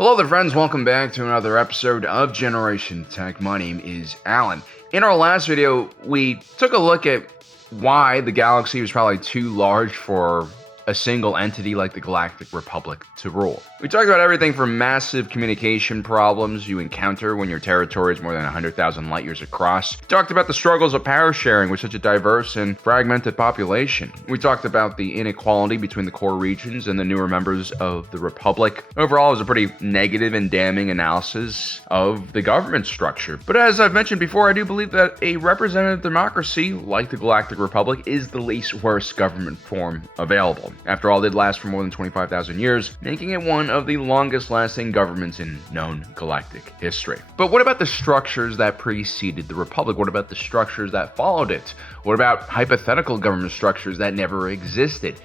Hello there friends, welcome back to another episode of Generation Tech. My name is Alan. In our last video, we took a look at why the galaxy was probably too large for a single entity like the Galactic Republic to rule. We talked about everything from massive communication problems you encounter when your territory is more than 100,000 light years across. We talked about the struggles of power sharing with such a diverse and fragmented population. We talked about the inequality between the core regions and the newer members of the Republic. Overall, it was a pretty negative and damning analysis of the government structure. But as I've mentioned before, I do believe that a representative democracy like the Galactic Republic is the least worst government form available. After all, it did last for more than 25,000 years, making it one of the longest lasting governments in known galactic history. But what about the structures that preceded the Republic? What about the structures that followed it? What about hypothetical government structures that never existed?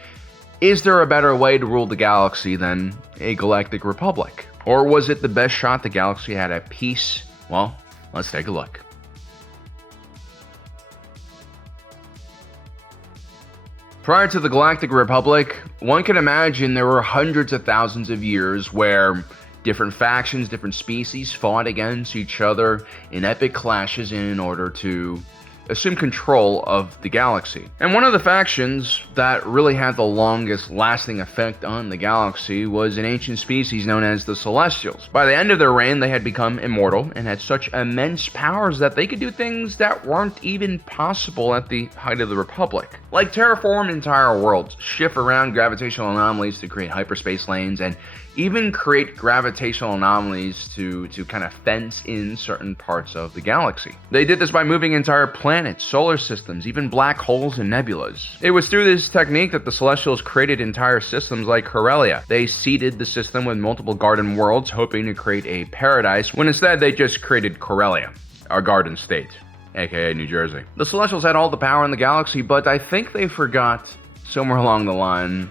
Is there a better way to rule the galaxy than a galactic republic? Or was it the best shot the galaxy had at peace? Well, let's take a look. Prior to the Galactic Republic, one can imagine there were hundreds of thousands of years where different factions, different species fought against each other in epic clashes in order to assume control of the galaxy. And one of the factions that really had the longest lasting effect on the galaxy was an ancient species known as the Celestials. By the end of their reign, they had become immortal and had such immense powers that they could do things that weren't even possible at the height of the Republic. Like terraform entire worlds, shift around gravitational anomalies to create hyperspace lanes, and even create gravitational anomalies to kind of fence in certain parts of the galaxy. They did this by moving entire planets, solar systems, even black holes and nebulas. It was through this technique that the Celestials created entire systems like Corellia. They seeded the system with multiple garden worlds, hoping to create a paradise, when instead they just created Corellia, our garden state, aka New Jersey. The Celestials had all the power in the galaxy, but I think they forgot somewhere along the line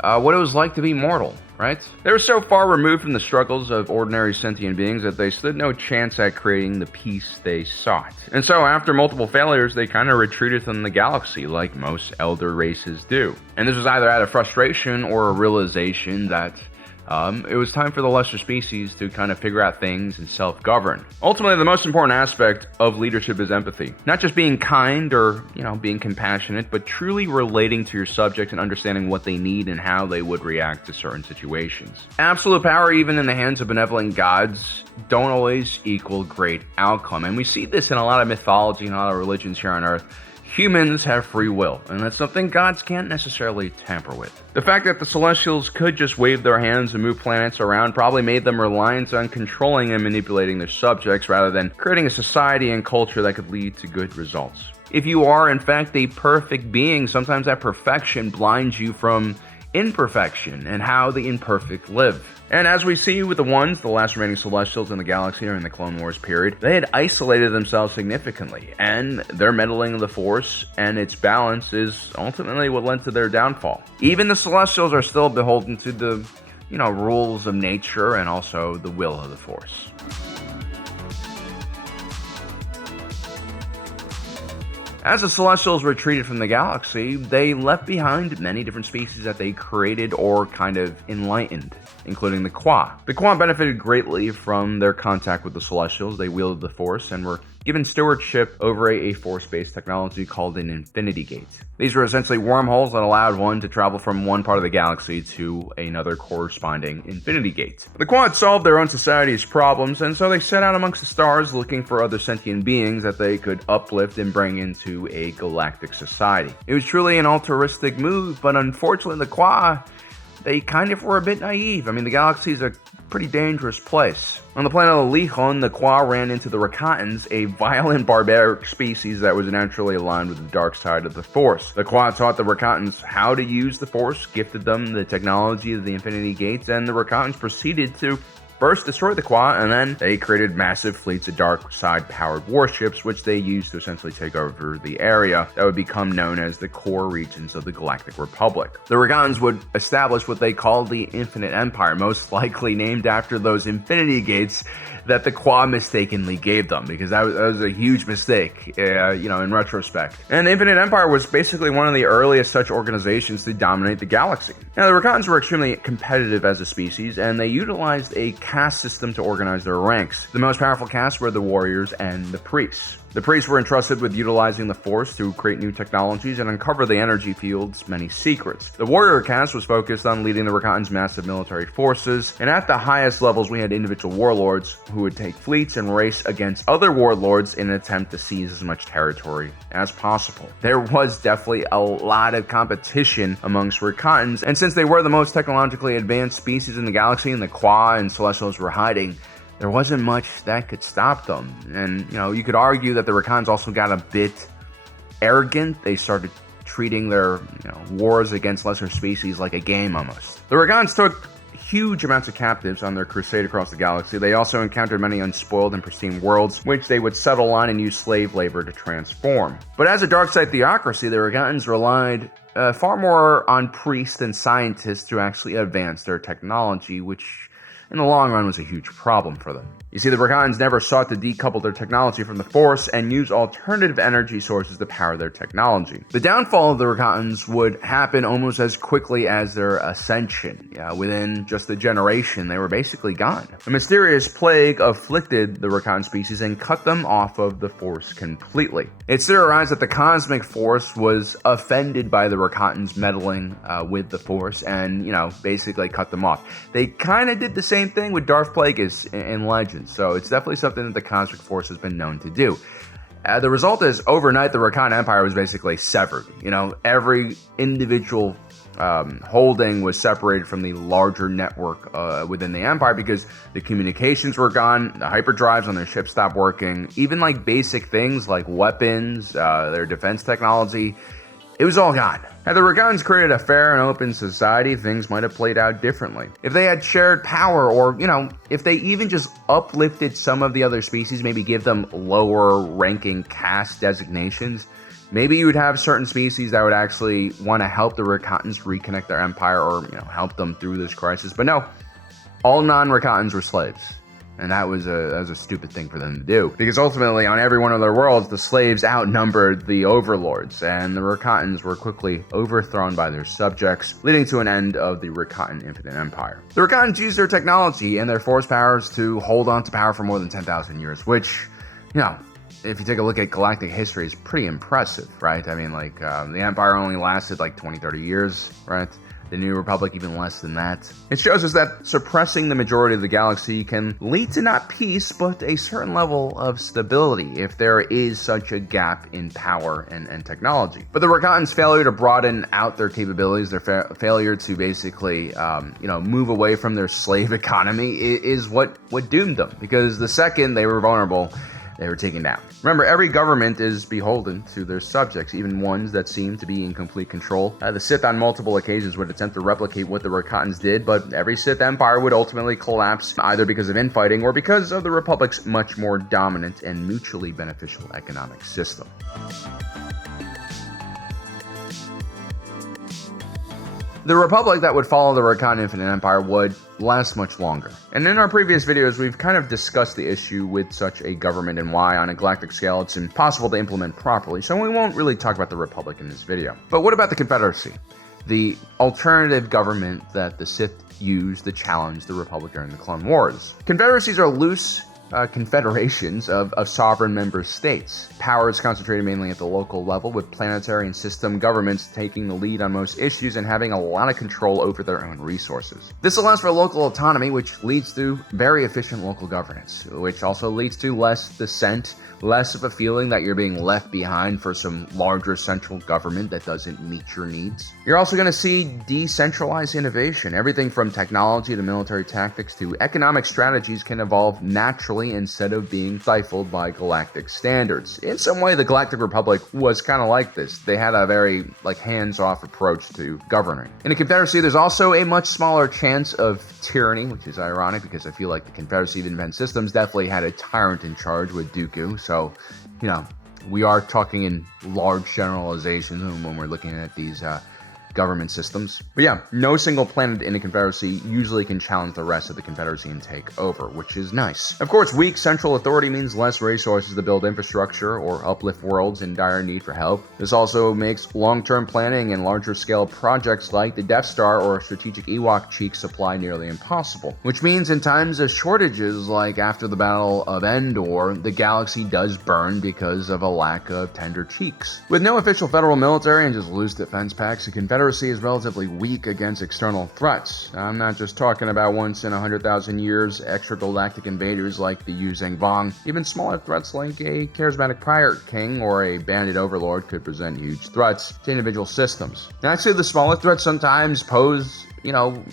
what it was like to be mortal. Right? They were so far removed from the struggles of ordinary sentient beings that they stood no chance at creating the peace they sought. And so after multiple failures, they kind of retreated from the galaxy like most elder races do. And this was either out of frustration or a realization that it was time for the lesser species to kind of figure out things and self-govern. Ultimately, the most important aspect of leadership is empathy. Not just being kind or, being compassionate, but truly relating to your subjects and understanding what they need and how they would react to certain situations. Absolute power, even in the hands of benevolent gods, don't always equal great outcome. And we see this in a lot of mythology and a lot of religions here on Earth. Humans have free will, and that's something gods can't necessarily tamper with. The fact that the Celestials could just wave their hands and move planets around probably made them reliant on controlling and manipulating their subjects rather than creating a society and culture that could lead to good results. If you are, in fact, a perfect being, sometimes that perfection blinds you from imperfection and how the imperfect live. And as we see with the last remaining Celestials in the galaxy during the Clone Wars period, they had isolated themselves significantly, and their meddling of the Force and its balance is ultimately what led to their downfall. Even the Celestials are still beholden to the, rules of nature and also the will of the Force. As the Celestials retreated from the galaxy, they left behind many different species that they created or kind of enlightened, including the Qua. The Qua benefited greatly from their contact with the Celestials. They wielded the Force and were given stewardship over a Force-based technology called an Infinity Gate. These were essentially wormholes that allowed one to travel from one part of the galaxy to another corresponding Infinity Gate. The Qua had solved their own society's problems, and so they set out amongst the stars looking for other sentient beings that they could uplift and bring into a galactic society. It was truly an altruistic move, but unfortunately the Qua, they kind of were a bit naive. The galaxy is a pretty dangerous place. On the planet of Lehon, the Qua ran into the Rakatans, a violent barbaric species that was naturally aligned with the dark side of the Force. The Qua taught the Rakatans how to use the Force, gifted them the technology of the Infinity Gates, and the Rakatans proceeded to first destroy the Qua, and then they created massive fleets of dark side powered warships, which they used to essentially take over the area that would become known as the core regions of the Galactic Republic. The Rakatans would establish what they called the Infinite Empire, most likely named after those Infinity Gates that the Qua mistakenly gave them, because that was a huge mistake, in retrospect. And the Infinite Empire was basically one of the earliest such organizations to dominate the galaxy. Now, the Rakatans were extremely competitive as a species, and they utilized a caste system to organize their ranks. The most powerful castes were the warriors and the priests. The priests were entrusted with utilizing the Force to create new technologies and uncover the energy field's many secrets. The warrior caste was focused on leading the Rakatan's massive military forces, and at the highest levels we had individual warlords who would take fleets and race against other warlords in an attempt to seize as much territory as possible. There was definitely a lot of competition amongst Rakatans, and since they were the most technologically advanced species in the galaxy and the Qua and Celestials were hiding, there wasn't much that could stop them. And, you could argue that the Rakatans also got a bit arrogant. They started treating their, wars against lesser species like a game almost. The Rakatans took huge amounts of captives on their crusade across the galaxy. They also encountered many unspoiled and pristine worlds, which they would settle on and use slave labor to transform. But as a dark side theocracy, the Rakatans relied far more on priests and scientists to actually advance their technology, which in the long run was a huge problem for them. You see, the Rakatans never sought to decouple their technology from the Force and use alternative energy sources to power their technology. The downfall of the Rakatans would happen almost as quickly as their ascension. Within just a generation, they were basically gone. A mysterious plague afflicted the Rakatan species and cut them off of the Force completely. It's theorized that the cosmic Force was offended by the Rakatans meddling with the Force and, basically cut them off. They kind of did the same thing with Darth Plagueis in Legends. So it's definitely something that the Cosmic Force has been known to do. The result is, overnight, the Rakatan Empire was basically severed. Every individual holding was separated from the larger network within the Empire because the communications were gone, the hyperdrives on their ships stopped working, even like basic things like weapons, their defense technology, it was all gone. Had the Rakatans created a fair and open society, things might have played out differently. If they had shared power, or, if they even just uplifted some of the other species, maybe give them lower ranking caste designations, maybe you would have certain species that would actually want to help the Rakatans reconnect their empire or, help them through this crisis. But no, all non-Rakatans were slaves. And that was a stupid thing for them to do. Because ultimately, on every one of their worlds, the slaves outnumbered the overlords, and the Rakatans were quickly overthrown by their subjects, leading to an end of the Rakatan Infinite Empire. The Rakatans used their technology and their force powers to hold on to power for more than 10,000 years, which, if you take a look at galactic history, is pretty impressive, right? I mean, the Empire only lasted 20, 30 years, right? The New Republic even less than that. It shows us that suppressing the majority of the galaxy can lead to not peace, but a certain level of stability if there is such a gap in power and technology. But the Rakatans' failure to broaden out their capabilities, their failure to basically, move away from their slave economy is what doomed them. Because the second they were vulnerable, they were taken down. Remember, every government is beholden to their subjects, even ones that seem to be in complete control. The Sith on multiple occasions would attempt to replicate what the Rakatans did, but every Sith empire would ultimately collapse either because of infighting or because of the Republic's much more dominant and mutually beneficial economic system. The Republic that would follow the Rakatan Infinite Empire would last much longer. And in our previous videos, we've kind of discussed the issue with such a government and why on a galactic scale it's impossible to implement properly, so we won't really talk about the Republic in this video. But what about the Confederacy? The alternative government that the Sith used to challenge the Republic during the Clone Wars. Confederacies are loose confederations of sovereign member states. Power is concentrated mainly at the local level, with planetary and system governments taking the lead on most issues and having a lot of control over their own resources. This allows for local autonomy, which leads to very efficient local governance, which also leads to less dissent, less of a feeling that you're being left behind for some larger central government that doesn't meet your needs. You're also going to see decentralized innovation. Everything from technology to military tactics to economic strategies can evolve naturally instead of being stifled by galactic standards. In some way, the Galactic Republic was kind of like this. They had a very hands-off approach to governing. In a Confederacy, there's also a much smaller chance of tyranny, which is ironic because I feel like the Confederacy of Invent Systems definitely had a tyrant in charge with Dooku. So, we are talking in large generalizations when we're looking at these government systems. But yeah, no single planet in a Confederacy usually can challenge the rest of the Confederacy and take over, which is nice. Of course, weak central authority means less resources to build infrastructure or uplift worlds in dire need for help. This also makes long-term planning and larger-scale projects like the Death Star or strategic Ewok cheek supply nearly impossible. Which means in times of shortages, like after the Battle of Endor, the galaxy does burn because of a lack of tender cheeks. With no official federal military and just loose defense packs, the Confederacy is relatively weak against external threats. I'm not just talking about once in 100,000 years extragalactic invaders like the Yu Zheng Vong. Even smaller threats like a charismatic pirate king or a bandit overlord could present huge threats to individual systems. Now, I'd say the smaller threats sometimes pose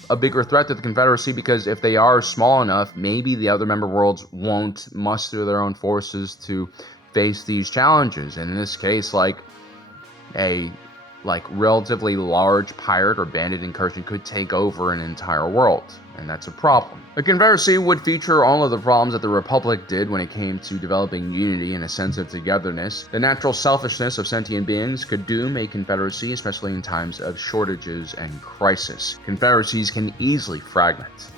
a bigger threat to the Confederacy because if they are small enough, maybe the other member worlds won't muster their own forces to face these challenges. And in this case, a relatively large pirate or bandit incursion could take over an entire world, and that's a problem. The Confederacy would feature all of the problems that the Republic did when it came to developing unity and a sense of togetherness. The natural selfishness of sentient beings could doom a Confederacy, especially in times of shortages and crisis. Confederacies can easily fragment.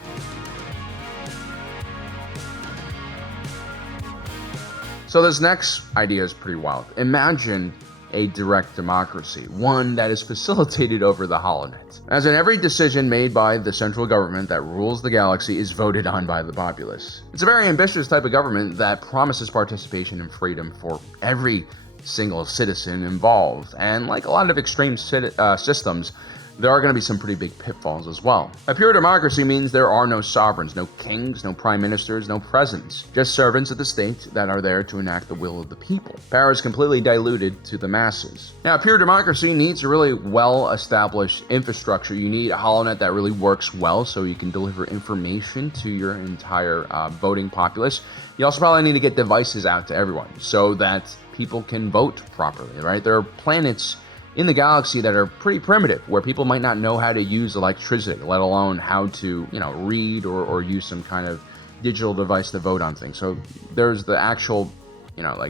So this next idea is pretty wild. Imagine a direct democracy, one that is facilitated over the Holonet. As in, every decision made by the central government that rules the galaxy is voted on by the populace. It's a very ambitious type of government that promises participation and freedom for every single citizen involved, and like a lot of extreme systems, there are going to be some pretty big pitfalls as well. A pure democracy means there are no sovereigns, no kings, no prime ministers, no presidents, just servants of the state that are there to enact the will of the people. Power is completely diluted to the masses. Now, a pure democracy needs a really well-established infrastructure. You need a Holonet that really works well so you can deliver information to your entire voting populace. You also probably need to get devices out to everyone so that people can vote properly, right? There are planets in the galaxy that are pretty primitive, where people might not know how to use electricity, let alone how to, read or use some kind of digital device to vote on things. So there's the actual,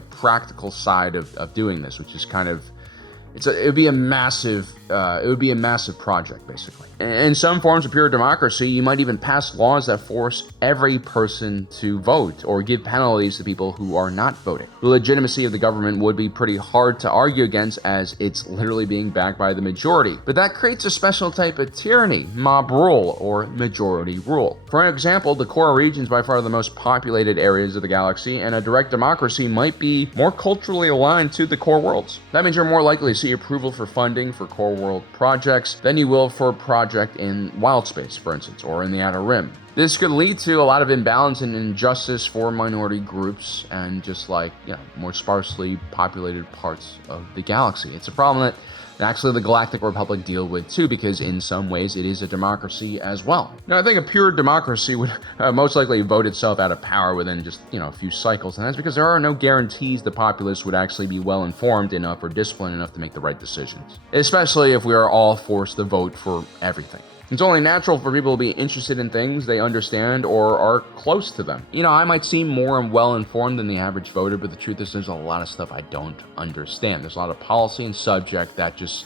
practical side of doing this, which is kind of, it would be a massive project, basically. In some forms of pure democracy, you might even pass laws that force every person to vote or give penalties to people who are not voting. The legitimacy of the government would be pretty hard to argue against, as it's literally being backed by the majority. But that creates a special type of tyranny, mob rule or majority rule. For example, the core region is by far the most populated areas of the galaxy, and a direct democracy might be more culturally aligned to the core worlds. That means you're more likely to see approval for funding for core world projects than you will for a project in wild space, for instance, or in the Outer Rim. This could lead to a lot of imbalance and injustice for minority groups and just more sparsely populated parts of the galaxy. It's a problem that actually the Galactic Republic deal with too, because in some ways it is a democracy as well. Now, I think a pure democracy would most likely vote itself out of power within just, a few cycles, and that's because there are no guarantees the populace would actually be well informed enough or disciplined enough to make the right decisions, especially if we are all forced to vote for everything. It's only natural for people to be interested in things they understand or are close to them. I might seem more well-informed than the average voter, but the truth is there's a lot of stuff I don't understand. There's a lot of policy and subject that just,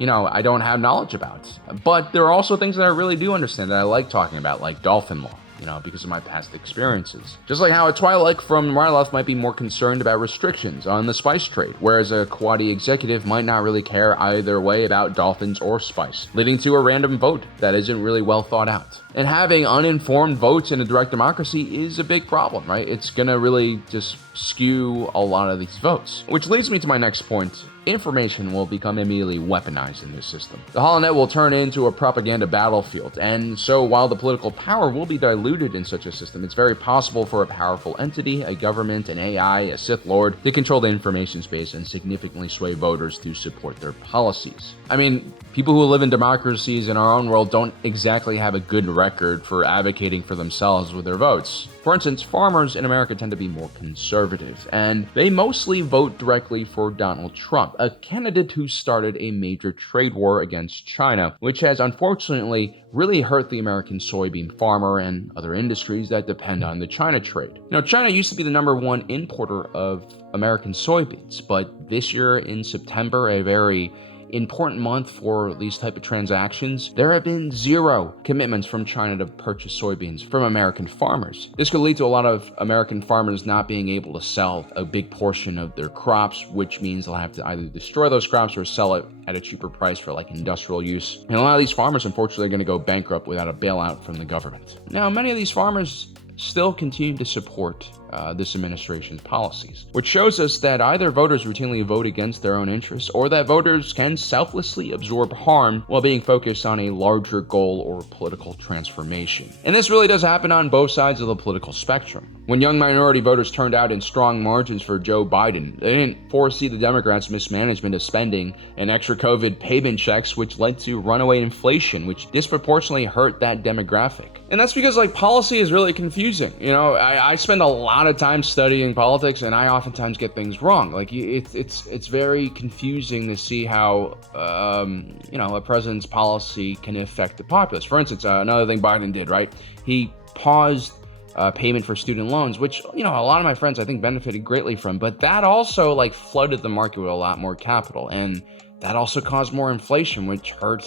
I don't have knowledge about. But there are also things that I really do understand that I like talking about, like dolphin law. Because of my past experiences. Just like how a Twi'lek from Ryloth might be more concerned about restrictions on the spice trade, whereas a Quadi executive might not really care either way about dolphins or spice, leading to a random vote that isn't really well thought out. And having uninformed votes in a direct democracy is a big problem, right? It's gonna really just skew a lot of these votes. Which leads me to my next point. Information will become immediately weaponized in this system. The Holonet will turn into a propaganda battlefield, and so while the political power will be diluted in such a system, it's very possible for a powerful entity, a government, an AI, a Sith Lord, to control the information space and significantly sway voters to support their policies. I mean, people who live in democracies in our own world don't exactly have a good record for advocating for themselves with their votes. For instance, farmers in America tend to be more conservative, and they mostly vote directly for Donald Trump, a candidate who started a major trade war against China, which has unfortunately really hurt the American soybean farmer and other industries that depend on the China trade. China used to be the #1 importer of American soybeans, but this year in September, a very important month for these type of transactions, there have been zero commitments from China to purchase soybeans from American farmers. This could lead to a lot of American farmers not being able to sell a big portion of their crops, which means they'll have to either destroy those crops or sell it at a cheaper price for like industrial use. And a lot of these farmers, unfortunately, are going to go bankrupt without a bailout from the government. Now, many of these farmers still continue to support this administration's policies, which shows us that either voters routinely vote against their own interests or that voters can selflessly absorb harm while being focused on a larger goal or political transformation. And this really does happen on both sides of the political spectrum. When young minority voters turned out in strong margins for Joe Biden, they didn't foresee the Democrats' mismanagement of spending and extra COVID payment checks, which led to runaway inflation, which disproportionately hurt that demographic. And that's because policy is really confusing. I spend a lot of time studying politics, and I oftentimes get things wrong. It's very confusing to see how a president's policy can affect the populace. For instance, another thing Biden did, right? He paused payment for student loans, which a lot of my friends I think benefited greatly from. But that also flooded the market with a lot more capital, and that also caused more inflation, which hurt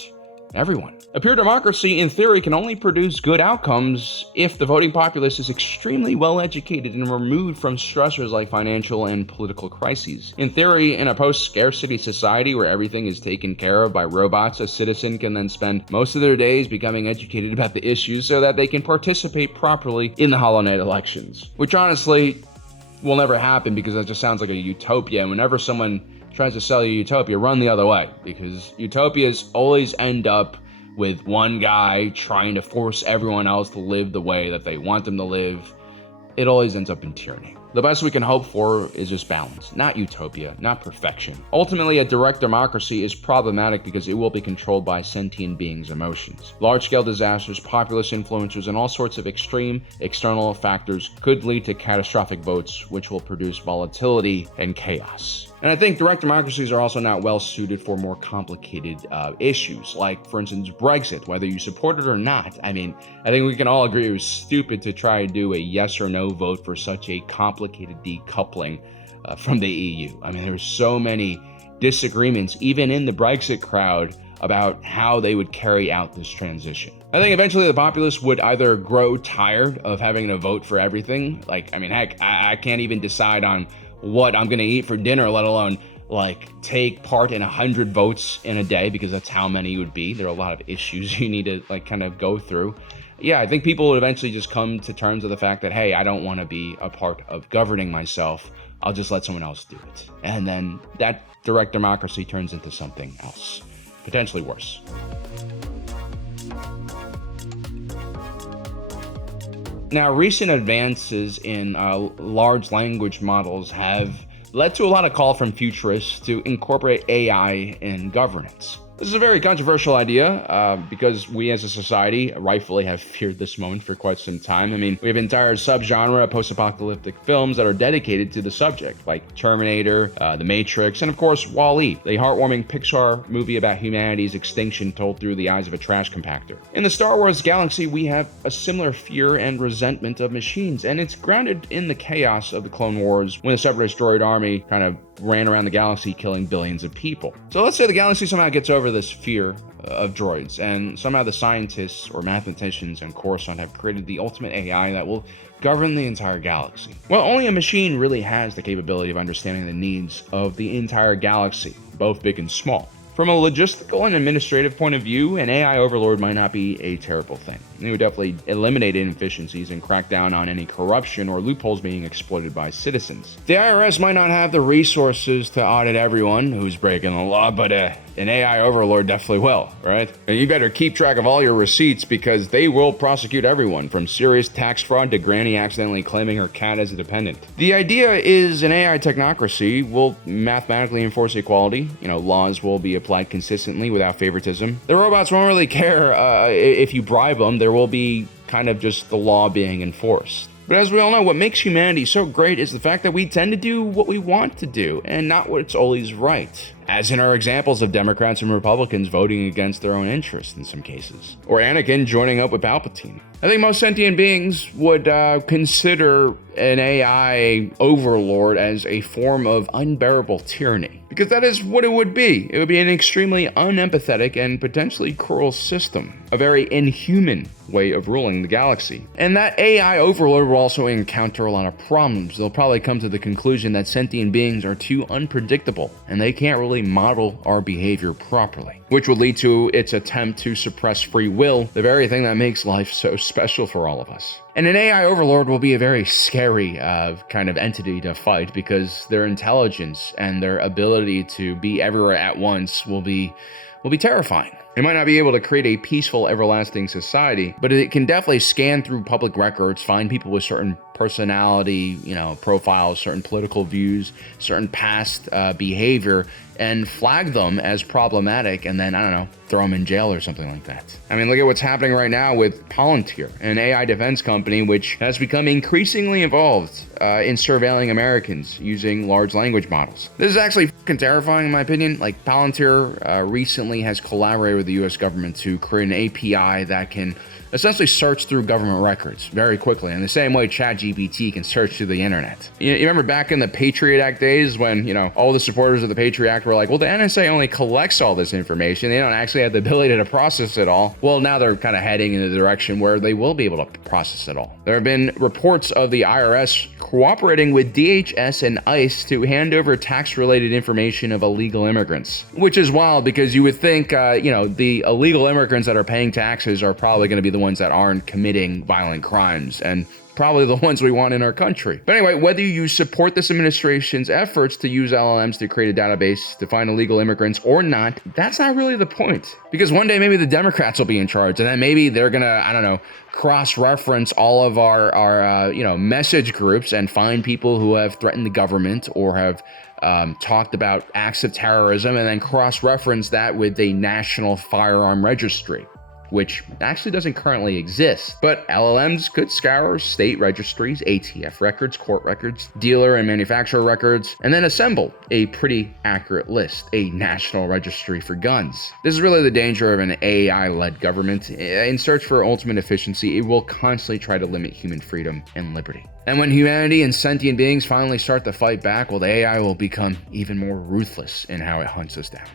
everyone. A pure democracy, in theory, can only produce good outcomes if the voting populace is extremely well educated and removed from stressors like financial and political crises. In theory, in a post-scarcity society where everything is taken care of by robots, a citizen can then spend most of their days becoming educated about the issues so that they can participate properly in the Holonet elections. Which honestly will never happen because that just sounds like a utopia, and whenever someone tries to sell you utopia, run the other way, because utopias always end up with one guy trying to force everyone else to live the way that they want them to live. It always ends up in tyranny. The best we can hope for is just balance, not utopia, not perfection. Ultimately, a direct democracy is problematic because it will be controlled by sentient beings' emotions. Large-scale disasters, populist influencers, and all sorts of extreme external factors could lead to catastrophic votes, which will produce volatility and chaos. And I think direct democracies are also not well suited for more complicated issues, like, for instance, Brexit, whether you support it or not. I think we can all agree it was stupid to try to do a yes or no vote for such a complicated decoupling from the EU. There were so many disagreements, even in the Brexit crowd, about how they would carry out this transition. I think eventually the populace would either grow tired of having to vote for everything. Heck, I can't even decide on what I'm going to eat for dinner, let alone take part in 100 votes in a day, because that's how many it would be. There are a lot of issues you need to kind of go through. Yeah, I think people would eventually just come to terms with the fact that, hey, I don't want to be a part of governing myself. I'll just let someone else do it. And then that direct democracy turns into something else, potentially worse. Now, recent advances in large language models have led to a lot of call from futurists to incorporate AI in governance. This is a very controversial idea because we as a society rightfully have feared this moment for quite some time. We have entire subgenre of post-apocalyptic films that are dedicated to the subject, like Terminator, The Matrix, and of course, WALL-E, the heartwarming Pixar movie about humanity's extinction told through the eyes of a trash compactor. In the Star Wars galaxy, we have a similar fear and resentment of machines, and it's grounded in the chaos of the Clone Wars when the Separatist droid army kind of ran around the galaxy killing billions of people. So let's say the galaxy somehow gets over this fear of droids, and somehow the scientists or mathematicians in Coruscant have created the ultimate AI that will govern the entire galaxy. Well, only a machine really has the capability of understanding the needs of the entire galaxy, both big and small. From a logistical and administrative point of view, an AI overlord might not be a terrible thing. It would definitely eliminate inefficiencies and crack down on any corruption or loopholes being exploited by citizens. The IRS might not have the resources to audit everyone who's breaking the law, but an AI overlord definitely will, right? And you better keep track of all your receipts because they will prosecute everyone, from serious tax fraud to Granny accidentally claiming her cat as a dependent. The idea is an AI technocracy will mathematically enforce equality. Laws will be applied consistently without favoritism. The robots won't really care if you bribe them. There will be kind of just the law being enforced. But as we all know, what makes humanity so great is the fact that we tend to do what we want to do and not what's always right. as in our examples of Democrats and Republicans voting against their own interests in some cases, or Anakin joining up with Palpatine. I think most sentient beings would consider an AI overlord as a form of unbearable tyranny, because that is what it would be. It would be an extremely unempathetic and potentially cruel system, a very inhuman way of ruling the galaxy. And that AI overlord will also encounter a lot of problems. They'll probably come to the conclusion that sentient beings are too unpredictable and they can't really model our behavior properly, which would lead to its attempt to suppress free will, the very thing that makes life so special for all of us. And an AI overlord will be a very scary kind of entity to fight, because their intelligence and their ability to be everywhere at once will be terrifying. It might not be able to create a peaceful, everlasting society, but it can definitely scan through public records, find people with certain personality, profiles, certain political views, certain past behavior, and flag them as problematic, and then, throw them in jail or something like that. I mean, look at what's happening right now with Palantir, an AI defense company which has become increasingly involved in surveilling Americans using large language models. This is actually fucking terrifying in my opinion. Like, Palantir recently has collaborated with the US government to create an API that can essentially search through government records very quickly, in the same way ChatGPT can search through the internet. You remember back in the Patriot Act days when, all the supporters of the Patriot Act were like, well, the NSA only collects all this information. They don't actually have the ability to process it all. Well, now they're kind of heading in the direction where they will be able to process it all. There have been reports of the IRS cooperating with DHS and ICE to hand over tax-related information of illegal immigrants, which is wild because you would think, the illegal immigrants that are paying taxes are probably going to be the ones that aren't committing violent crimes, and probably the ones we want in our country. But anyway, whether you support this administration's efforts to use LLMs to create a database to find illegal immigrants or not, that's not really the point. Because one day maybe the Democrats will be in charge, and then maybe they're gonna, cross-reference all of our message groups and find people who have threatened the government or have talked about acts of terrorism, and then cross-reference that with a national firearm registry, which actually doesn't currently exist. But LLMs could scour state registries, ATF records, court records, dealer and manufacturer records, and then assemble a pretty accurate list, a national registry for guns. This is really the danger of an AI-led government. In search for ultimate efficiency, it will constantly try to limit human freedom and liberty. And when humanity and sentient beings finally start to fight back, well, the AI will become even more ruthless in how it hunts us down.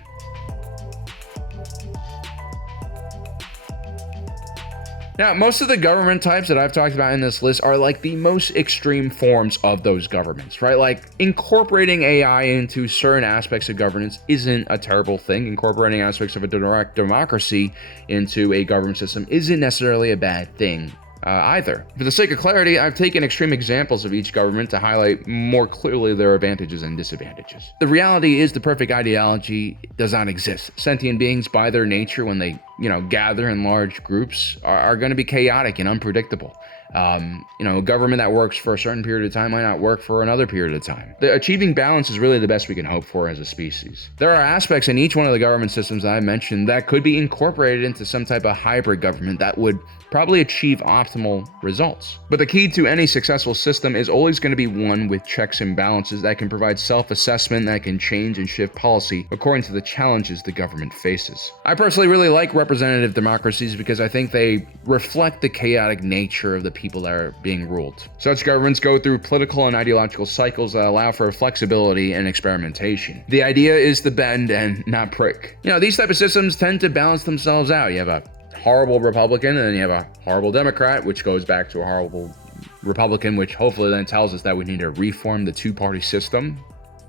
Now, most of the government types that I've talked about in this list are like the most extreme forms of those governments, right? Like, incorporating AI into certain aspects of governance isn't a terrible thing. Incorporating aspects of a direct democracy into a government system isn't necessarily a bad thing either. For the sake of clarity, I've taken extreme examples of each government to highlight more clearly their advantages and disadvantages. The reality is the perfect ideology does not exist. Sentient beings, by their nature, when they gather in large groups, are going to be chaotic and unpredictable. A government that works for a certain period of time might not work for another period of time. Achieving balance is really the best we can hope for as a species. There are aspects in each one of the government systems that I mentioned that could be incorporated into some type of hybrid government that would probably achieve optimal results. But the key to any successful system is always going to be one with checks and balances that can provide self-assessment, that can change and shift policy according to the challenges the government faces. I personally really like representative democracies because I think they reflect the chaotic nature of the people that are being ruled. Such governments go through political and ideological cycles that allow for flexibility and experimentation. The idea is to bend and not prick. These type of systems tend to balance themselves out. You have a horrible Republican, and then you have a horrible Democrat, which goes back to a horrible Republican, which hopefully then tells us that we need to reform the two-party system.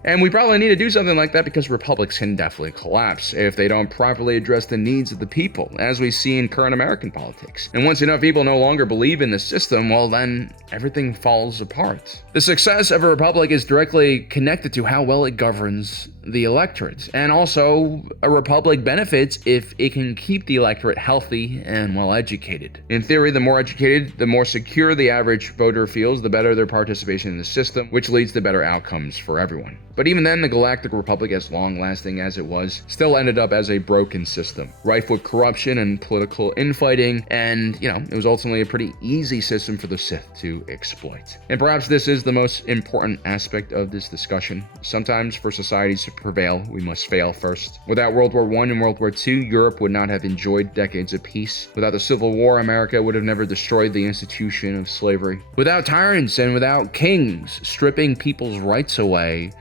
And we probably need to do something like that because republics can definitely collapse if they don't properly address the needs of the people, as we see in current American politics. And once enough people no longer believe in the system, well, then everything falls apart. The success of a republic is directly connected to how well it governs the electorate. And also, a republic benefits if it can keep the electorate healthy and well educated. In theory, the more educated, the more secure the average voter feels, the better their participation in the system, which leads to better outcomes for everyone. But even then, the Galactic Republic, as long-lasting as it was, still ended up as a broken system, rife with corruption and political infighting, and, it was ultimately a pretty easy system for the Sith to exploit. And perhaps this is the most important aspect of this discussion. Sometimes, for societies to prevail, we must fail first. Without World War I and World War II, Europe would not have enjoyed decades of peace. Without the Civil War, America would have never destroyed the institution of slavery. Without tyrants and without kings stripping people's rights away,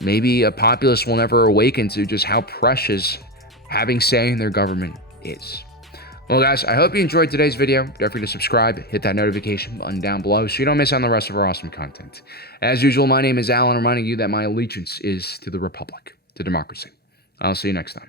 maybe a populace will never awaken to just how precious having say in their government is. Well, guys, I hope you enjoyed today's video. Don't forget to subscribe, hit that notification button down below so you don't miss out on the rest of our awesome content. As usual, my name is Alan, reminding you that my allegiance is to the Republic, to democracy. I'll see you next time.